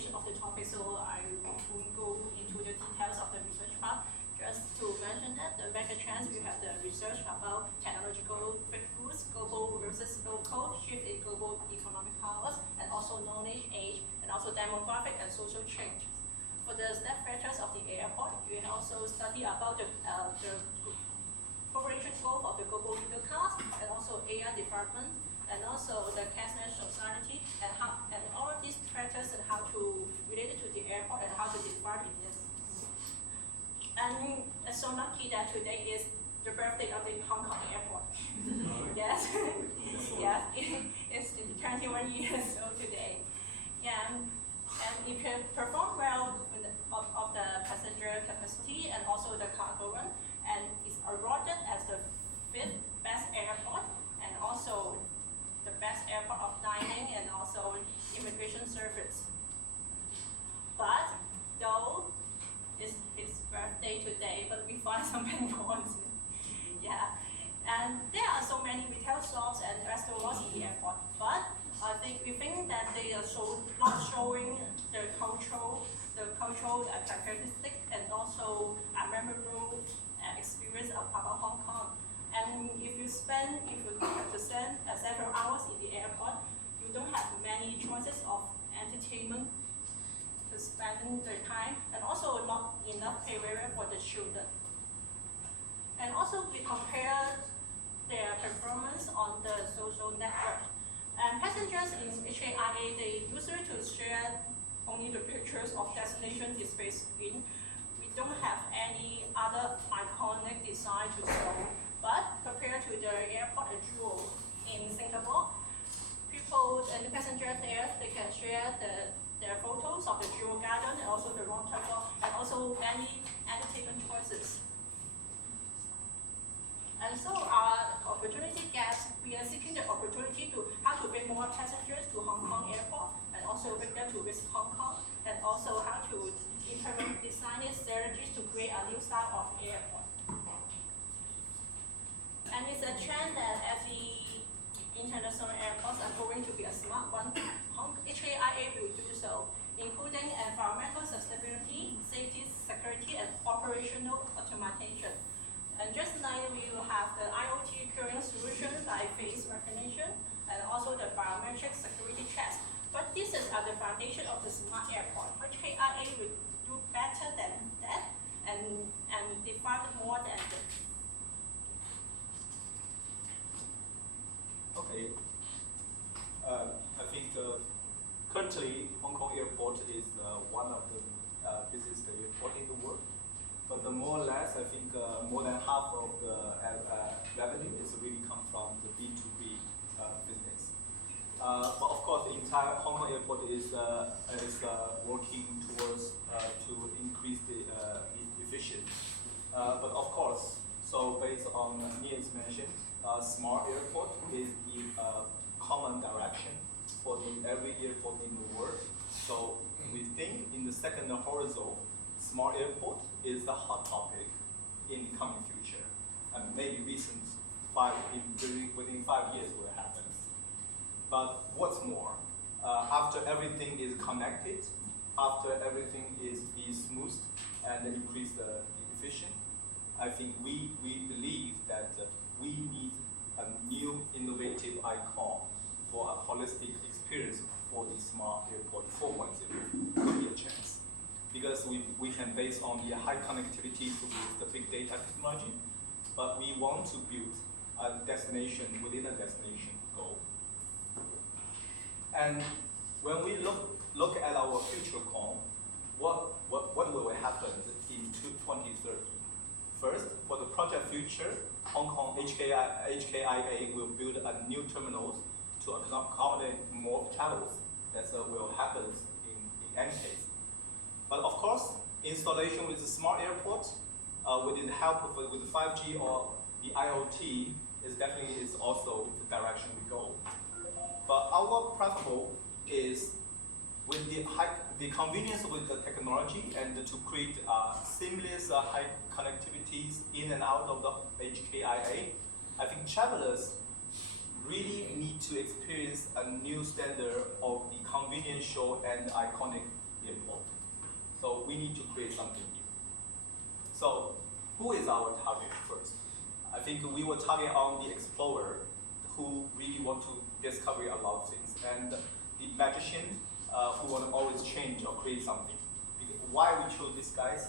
presentation of the topic, so I won't go into the details of the research part. Just to mention that the megatrends, we have the research about technological breakthroughs, global versus local, shift in global economic powers, and also knowledge, age, and also demographic and social change. For the step factors of the airport, we also study about the population growth of the global middle class, and also AI development, and also the cashless society, and all these factors and how to relate it to the airport and how to define it. And it's so lucky that today is the birthday of the Hong Kong airport. Yes, yes, it's 21 years old today. Yeah, and it can perform well of the passenger capacity and also the cargo run, and it's awarded as the 5th best airport, and also the best airport of dining and also immigration service. But though it's his birthday today, but we find some pain points. Yeah, and there are so many retail shops and restaurants in the airport, but we think that they are not showing the cultural characteristics and also a memorable experience about Hong Kong. And if you have to spend several hours in the airport, you don't have many choices of entertainment to spend the time, and also not enough area for the children. And also we compare their performance on the social network. And passengers in HKIA, they usually to share only the pictures of destination display screen. We don't have any other iconic design to show. But compared to the airport at Jewel in Singapore, people and the passengers there, they can share their photos of the Jewel Garden and also the Round Tower, and also many entertainment choices. And so our opportunity gaps, we are seeking the opportunity to how to bring more passengers to Hong Kong airport, and also bring them to visit Hong Kong, and also how to implement design strategies to create a new style of airport. And it's a trend that every international airports are going to be a smart one. HKIA will do so, including environmental sustainability, safety, security, and operational automation. And just like we will have the IoT current solution by face recognition, and also the biometric security checks. But this is at the foundation of the smart airport. HKIA will do better than that, and define more than that. Okay. I think currently Hong Kong airport is one of the busiest airport in the world. But more or less, I think more than half of the revenue is really come from the B2B business. But of course, the entire Hong Kong airport is working towards to increase the efficiency. But of course, so based on Niels mentioned, smart airport is the common direction for every airport in the world. So we think in the second horizon, smart airport is the hot topic in the coming future, and maybe within 5 years will happen. But what's more, after everything is connected, after everything is smooth and increase the efficiency, I think we believe that we need a new innovative icon for a holistic experience for the smart airport 4.0 could be a chance. Because we can base on the high connectivity with the big data technology, but we want to build a destination within a destination goal. And when we look at our future call, what will happen in 2030? First, for the project future, Hong Kong HKIA will build a new terminals to accommodate more travels. That will happen in any case. But of course, installation with the smart airport, with the help of with 5G or the IoT, is also the direction we go. But our principle is with the convenience with the technology and to create seamless high connectivities in and out of the HKIA. I think travelers really need to experience a new standard of the conveniential and iconic airport. So we need to create something new. So who is our target first? I think we will target on the explorer who really want to discover a lot of things, and the magician who want to always change or create something. Why we chose these guys?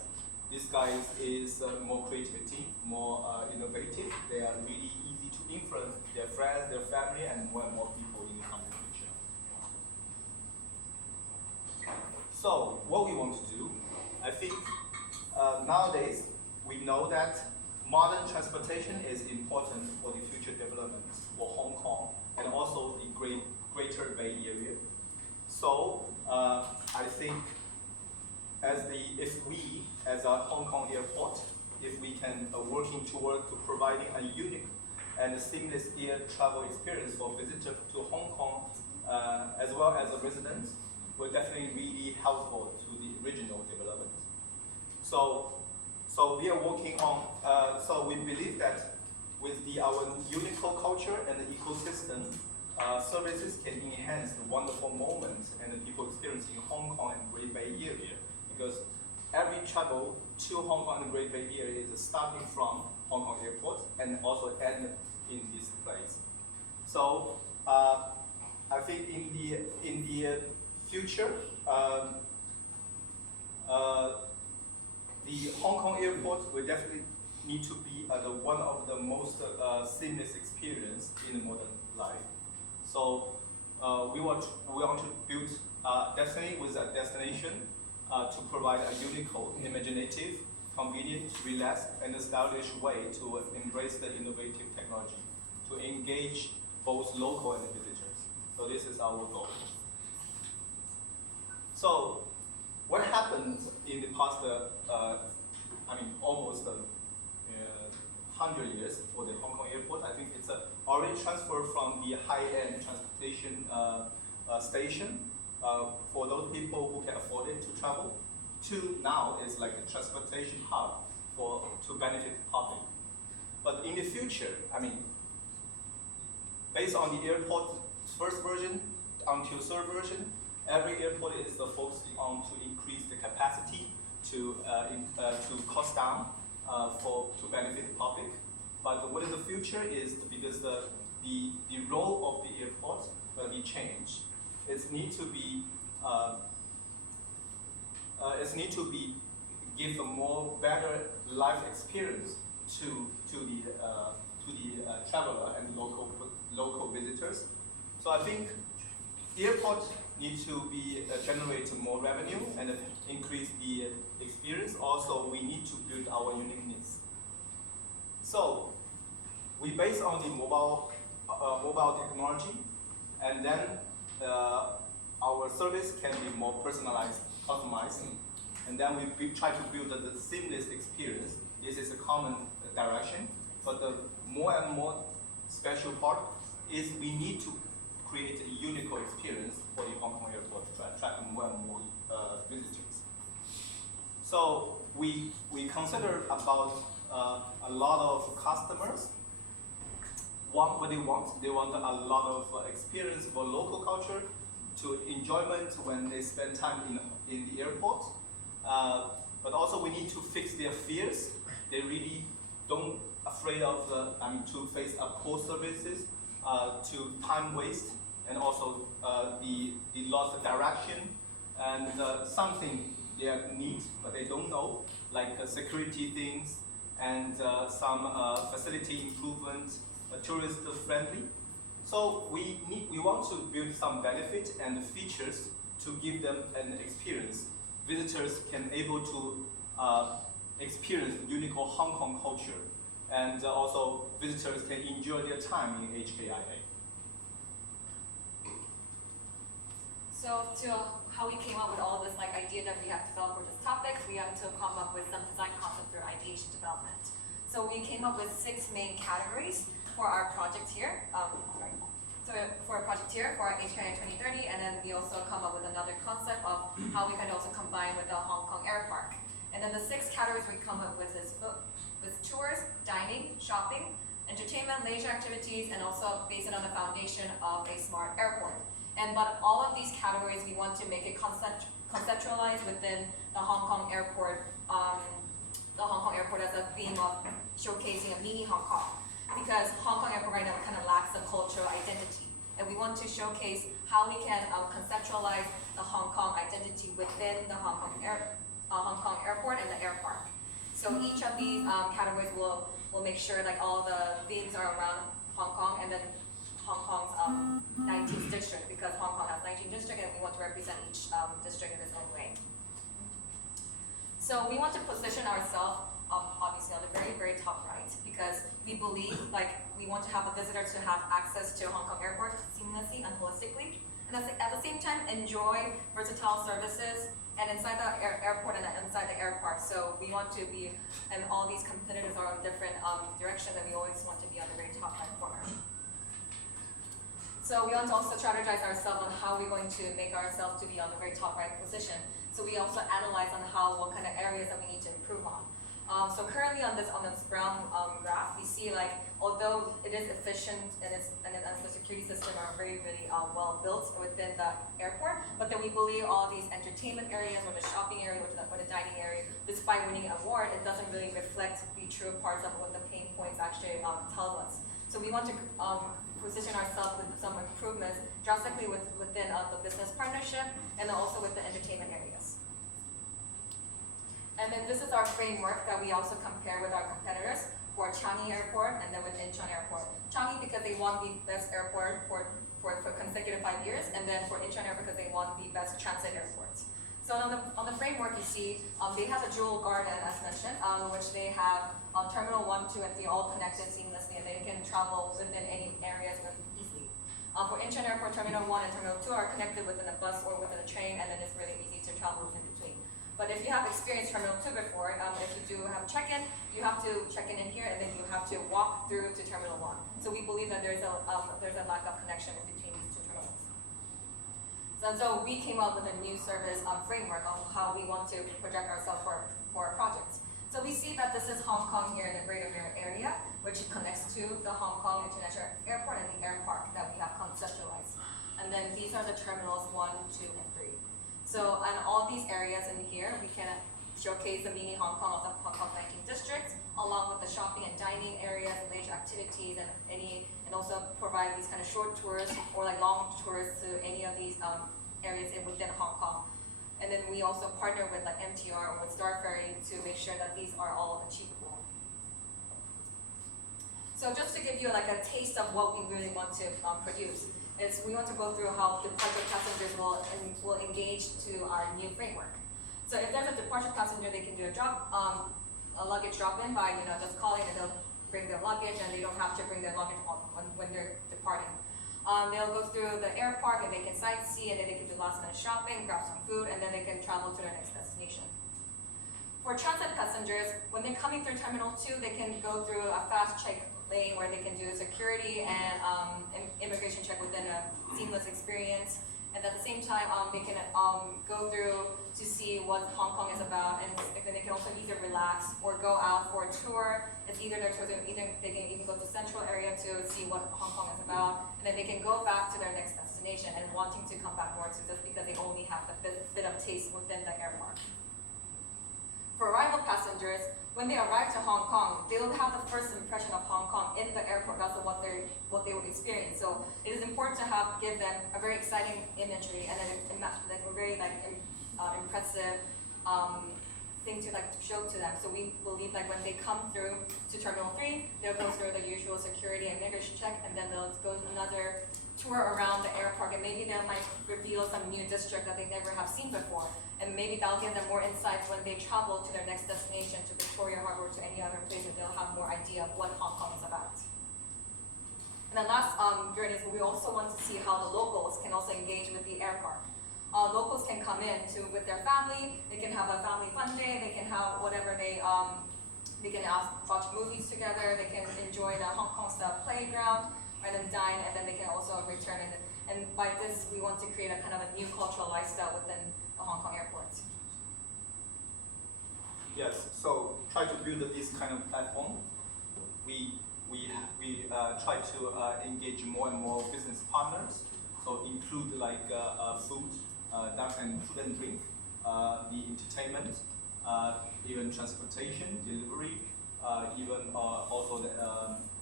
These guys is more creativity, more innovative. They are really easy to influence their friends, their family, and more people in the coming future. So what we want to do, I think nowadays we know that modern transportation is important for the future development for Hong Kong and also the Greater Bay Area. So I think if we, as a Hong Kong airport, if we can working toward to providing a unique and seamless air travel experience for visitors to Hong Kong, as well as a resident, will definitely really helpful to the regional development. So we are working on, so we believe that with our Unicode culture and the ecosystem, services can enhance the wonderful moments and the people experience in Hong Kong and Great Bay Area. Because every travel to Hong Kong and Great Bay Area is starting from Hong Kong Airport and also end in this place. So I think in the future, the Hong Kong Airport will definitely need to be one of the most seamless experience in the modern life. So we want to build definitely with a destination to provide a unique, imaginative, convenient, relaxed, and stylish way to embrace the innovative technology, to engage both local and visitors. So this is our goal. So what happened in the past, almost 100 years for the Hong Kong airport? I think it's already transferred from the high-end transportation station for those people who can afford it to travel, to now it's like a transportation hub to benefit the public. But in the future, based on the airport's first version until third version, every airport is focusing on to increase the capacity to cost down to benefit the public. But what is the future is because the role of the airport will be changed. It needs to be give a more better life experience to the traveler and local visitors. So I think the airport needs to be generate more revenue and increase the experience. Also, we need to build our uniqueness. So we base on the mobile technology, and then our service can be more personalized, customized, and then we try to build the seamless experience. This is a common direction, but the more and more special part is we need to create a unique experience for the Hong Kong airport to attract more and more visitors. So we consider about a lot of customers. What they want? They want a lot of experience for local culture, to enjoyment when they spend time in the airport. But also we need to fix their fears. They really don't afraid of to face poor services, to time waste, and also the lost direction, and something they need but they don't know, like security things and some facility improvement, tourist friendly. So we want to build some benefit and features to give them an experience. Visitors can able to experience unique Hong Kong culture, and also visitors can enjoy their time in HKIA. So how we came up with all of this idea that we have developed for this topic, we have to come up with some design concept through ideation development. So we came up with 6 main categories for our project here. So for a project here for our HKIA 2030, and then we also come up with another concept of how we can also combine with the Hong Kong Air Park. And then the 6 categories we come up with is with tours, dining, shopping, entertainment, leisure activities, and also based on the foundation of a smart airport. But all of these categories, we want to make it conceptualized within the Hong Kong airport. The Hong Kong airport as a theme of showcasing a mini Hong Kong, because Hong Kong airport right now kind of lacks a cultural identity, and we want to showcase how we can conceptualize the Hong Kong identity within the Hong Kong airport and the air park. So each of these categories will make sure like all the themes are around Hong Kong, and then Hong Kong's 19th district, because Hong Kong has 19 districts and we want to represent each district in its own way. So we want to position ourselves obviously on the very, very top right, because we believe like we want to have the visitor to have access to Hong Kong airport seamlessly and holistically, and at the same time enjoy versatile services and inside the airport and inside the air park. So we want to be, and all these competitors are in different directions, and we always want to be on the very top right corner. So we want to also strategize ourselves on how we're going to make ourselves to be on the very top right position. So we also analyze on what kind of areas that we need to improve on. So currently on this brown graph, we see like although it is efficient and the security system are really well built within the airport, but then we believe all these entertainment areas or the shopping area or the dining area, despite winning an award, it doesn't really reflect the true parts of what the pain points actually tell us. So we want to position ourselves with some improvements drastically within the business partnership and then also with the entertainment areas. And then this is our framework that we also compare with our competitors for Changi Airport and then with Incheon Airport. Changi because they won the best airport for consecutive 5 years, and then for Incheon Airport because they won the best transit airport. So on the framework you see, they have a jewel garden as mentioned, which they have Terminal 1, 2, and 3 all connected seamlessly, and they can travel within any areas easily. For Incheon Airport, Terminal 1 and Terminal 2 are connected within a bus or within a train, and then it's really easy to travel in between. But if you have experienced Terminal 2 before, if you do have check-in, you have to check in here, and then you have to walk through to Terminal 1. So we believe that there's a lack of connection in between these two terminals. So we came up with a new service framework on how we want to project ourselves for our projects. So we see that this is Hong Kong here in the Greater Bay Area, which connects to the Hong Kong International Airport and the air park that we have conceptualized. And then these are the terminals 1, 2, and 3. So in all these areas in here, we can showcase the mini Hong Kong of the Hong Kong 19th district, along with the shopping and dining areas, leisure activities, and also provide these kind of short tours or like long tours to any of these areas within Hong Kong. And then we also partner with like MTR or with Star Ferry to make sure that these are all achievable. So just to give you like a taste of what we really want to produce, is we want to go through how departure passengers will engage to our new framework. So if there's a departure passenger, they can do a luggage drop-in by just calling, and they'll bring their luggage, and they don't have to bring their luggage when they're departing. They'll go through the air park and they can sightsee, and then they can do last-minute shopping, grab some food, and then they can travel to their next destination. For transit passengers, when they're coming through Terminal 2, they can go through a fast check lane where they can do security and immigration check within a seamless experience. And at the same time, they can go through to see what Hong Kong is about, and then they can also either relax or go out for a tour. It's either their tours, either they can even go to central area to see what Hong Kong is about, and then they can go back to their next destination and wanting to come back more to this because they only have a bit of taste within the air park. For arrival passengers, when they arrive to Hong Kong, they will have the first impression of Hong Kong in the airport. That's what they will experience. So it is important to give them a very exciting imagery and a very impressive thing to show to them. So we believe when they come through to Terminal 3, they'll go through the usual security and immigration check, and then they'll go another tour around the air park, and maybe they might reveal some new district that they never have seen before. And maybe that'll give them more insights when they travel to their next destination, to Victoria Harbour, to any other place, and they'll have more idea of what Hong Kong is about. And then last journey is we also want to see how the locals can also engage with the air park. Locals can come in with their family, they can have a family fun day, they can have whatever they can watch movies together, they can enjoy the Hong Kong style playground, and then dine, and then they can also return. And by this, we want to create a kind of a new cultural lifestyle within the Hong Kong airport. Yes, so try to build this kind of platform. We try to engage more and more business partners. So include food and food and drink, the entertainment, even transportation, delivery, even also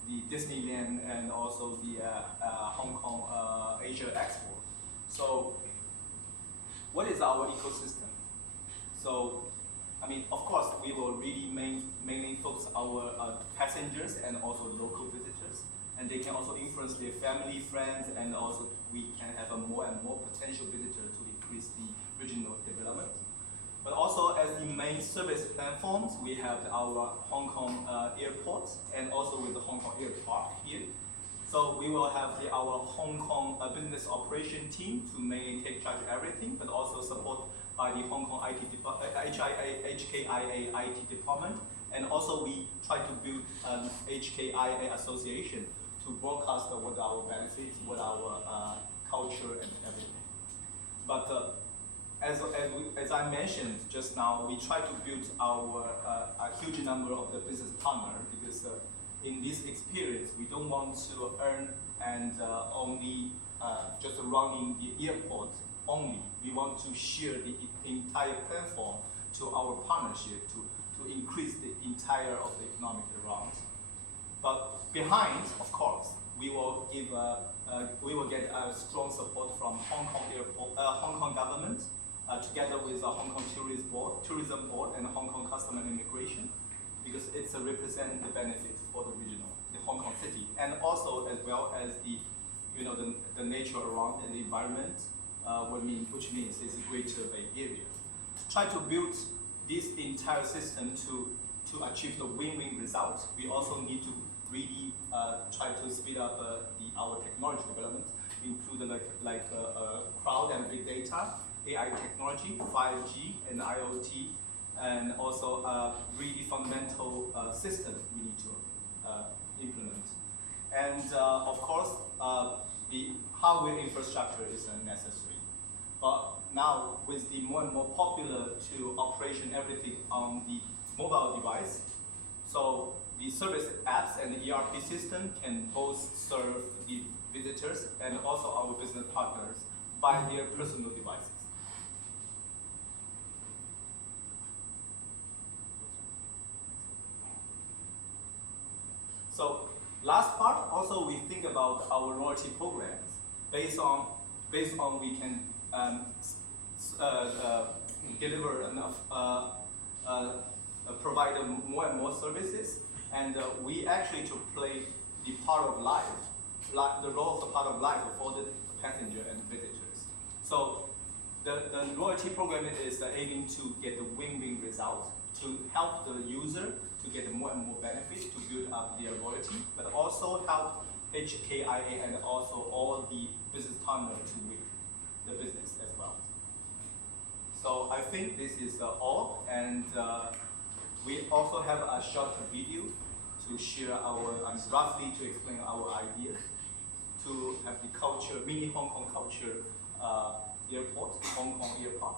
the Disneyland and also the Hong Kong Asia Expo. So what is our ecosystem? So, I mean, of course, we will really mainly focus our passengers and also local visitors, and they can also influence their family, friends, and also we can have a more and more potential visitor to increase the regional development. But also as the main service platforms, we have our Hong Kong airports and also with the Hong Kong Air Park here. So we will have our Hong Kong business operation team to mainly take charge of everything, but also support by the Hong Kong HKIA IT department. And also we try to build an HKIA association to broadcast what our benefits, what our culture and everything. But as I mentioned just now, we try to build a huge number of the business partners because in this experience, we don't want to earn and only just running the airport only. We want to share the entire platform to our partnership to increase the entire of the economic around. But behind, of course, we will get a strong support from Hong Kong airport, Hong Kong government, together with the Hong Kong Tourism Board and Hong Kong Customs and Immigration, because it's represent the benefit for the regional, the Hong Kong city, and also as well as the nature around and the environment, which means it's a greater Bay Area. Try to build this entire system to achieve the win-win result. We also need to really try to speed up our technology development, include cloud and big data, AI technology, 5G and IoT, and also a really fundamental system we need to implement. And of course, the hardware infrastructure is necessary. But now, with the more and more popular to operation everything on the mobile device, so the service apps and the ERP system can both serve the visitors and also our business partners by their personal devices. So last part, also we think about our loyalty programs based on we can deliver enough, provide more and more services, and we actually to play the part of life, the role of the part of life for the passenger and visitors. So the loyalty program is aiming to get a win-win result, to help the user to get more and more benefits to build up their loyalty, but also help HKIA and also all the business partners to win the business as well. So I think this is all, and we also have a short video to share our, roughly to explain our idea, to have the culture, mini Hong Kong culture airport, Hong Kong Air Park.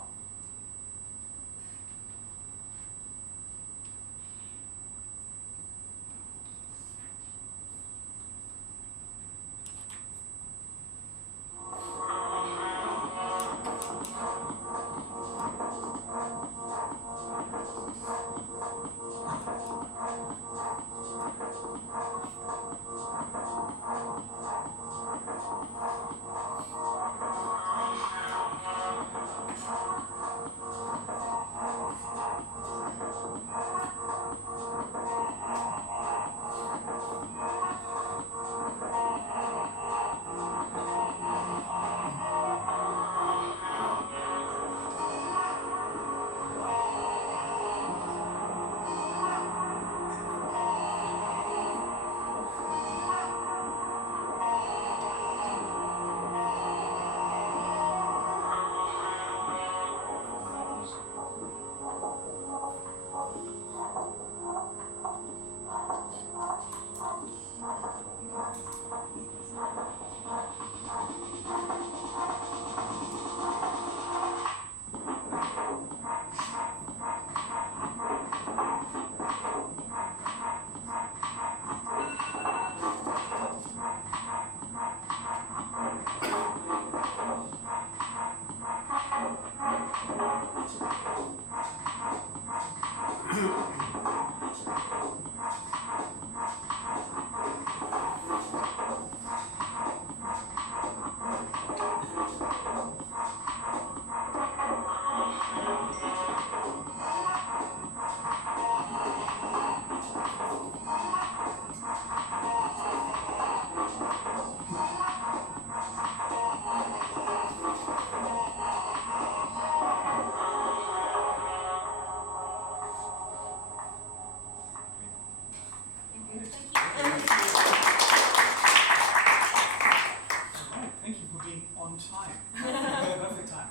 Thank you for being on time. Perfect time.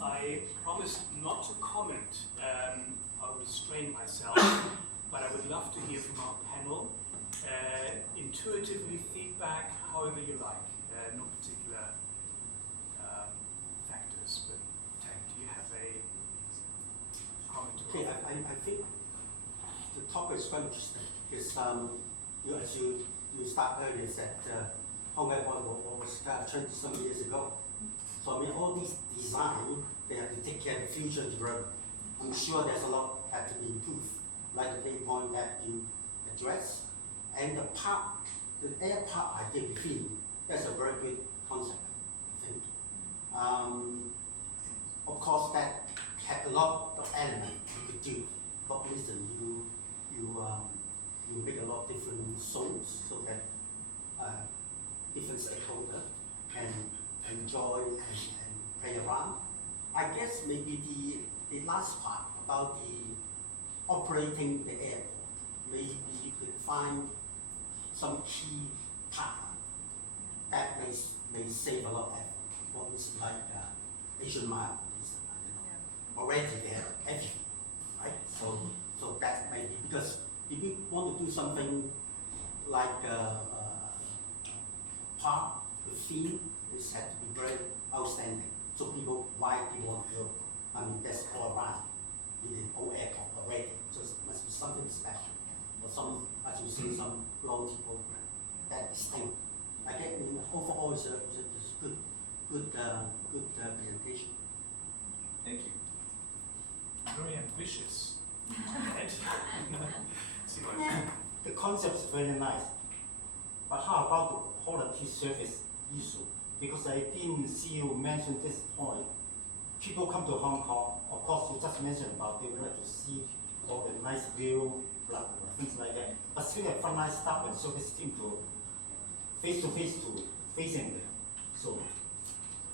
I promised not to comment. I'll restrain myself, but I would love to hear from our panel. Intuitively feedback, however you like. No particular factors, but Tank, do you have a comment? Okay, I think the topic is quite interesting because as you start earlier said Hong Kong Airport was 20-some years ago. So I mean all these design, they have to take care of the future development. I'm sure there's a lot that to be improved, like the main point that you address. And the air park idea within, that's a very good concept, I think. Of course, that had a lot of elements you could do. For instance, you make a lot of different zones so that different stakeholders can enjoy and play around. I guess maybe the last part about the operating the airport, maybe you could find some key partner that may save a lot of effort. For instance, like Asian Mile, already there, everything, right? So that may be, because if you want to do something like park, the theme is had to be very outstanding. So why people want to go? I mean, that's all around in the old airport already. So it must be something special, or some, as you say, some loyalty program that distinct. I get overall it's a good presentation. Thank you. Very ambitious. See what The concept is very nice, but how about the quality service issue? Because I didn't see you mention this point. People come to Hong Kong, of course you just mentioned about they would like to see all the nice view, blah, blah, blah, things like that. But still have frontline staff and service team to face to facing them. So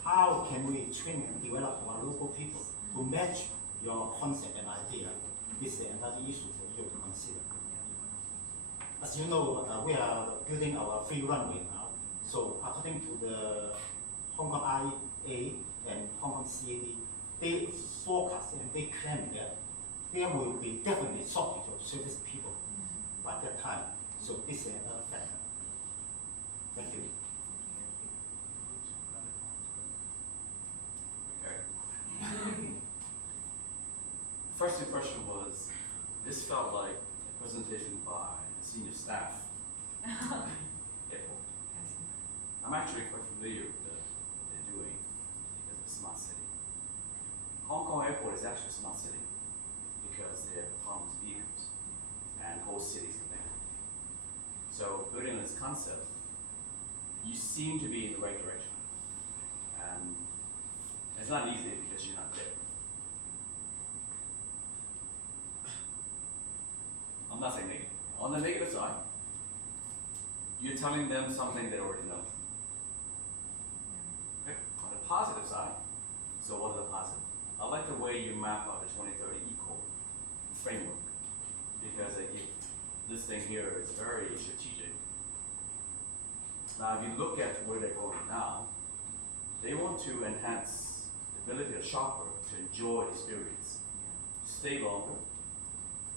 how can we train and develop our local people to match your concept and idea? This is another issue for you to consider. As you know, we are building our free runway now. So according to the Hong Kong IA and Hong Kong CAD, they forecast and they claim that there will be definitely shortage of service people by that time. So this is another factor. Thank you. Okay. First impression was, this felt like a presentation by senior staff. Airport. I'm actually quite familiar with what they're doing because of smart city. Hong Kong Airport is actually a smart city because they have autonomous vehicles and whole cities connected. So building this concept, you seem to be in the right direction. And it's not easy because you're not there. I'm not saying negative. On the negative side, you're telling them something they already know. Okay. On the positive side, so what are the positives? I like the way you map out the 2030 eco framework because this thing here is very strategic. Now, if you look at where they're going now, they want to enhance the ability of the shopper to enjoy the experience, stay longer.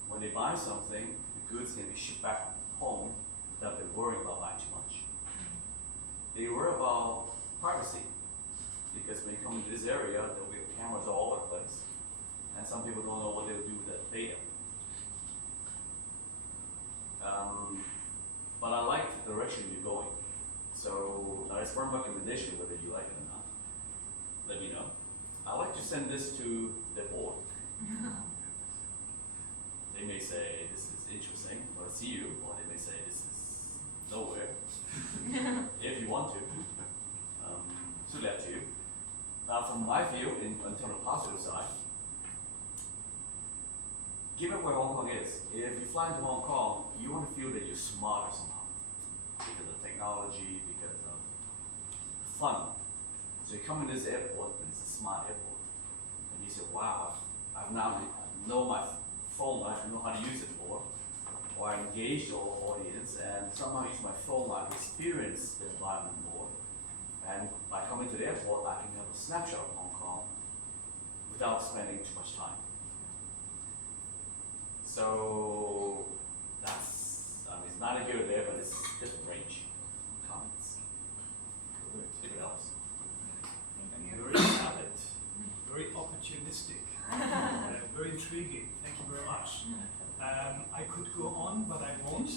When they buy something, the goods can be shipped back home without them worrying about buying too much. They worry about privacy because when you come into this area, there will be cameras all over the place, and some people don't know what they'll do with that data. But I like the direction you're going. So it's firm recommendation whether you like it or not. Let me know. I'd like to send this to they're bored. They may say, this is interesting, or see you, or they may say, this is nowhere, if you want to. It's really up to you. Now, from my view, in terms of positive side, given where Hong Kong is, if you fly into Hong Kong, you want to feel that you're smarter somehow, because of technology, because of fun. So you come in this airport, and it's a smart airport, and you say, wow, I know my phone, I know how to use it more, or I engage the audience, and somehow use my phone, I experience the environment more. And by coming to the airport, I can have a snapshot of Hong Kong without spending too much time. So that's, it's not a good there, but it's different range of comments. If it helps. Very valid, very opportunistic, very intriguing. Thank you very much. I could go on, but I won't,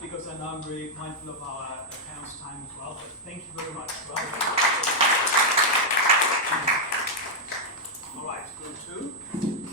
because I know I'm very mindful of our accounts time as well, but thank you very much. Well, all right, group 2.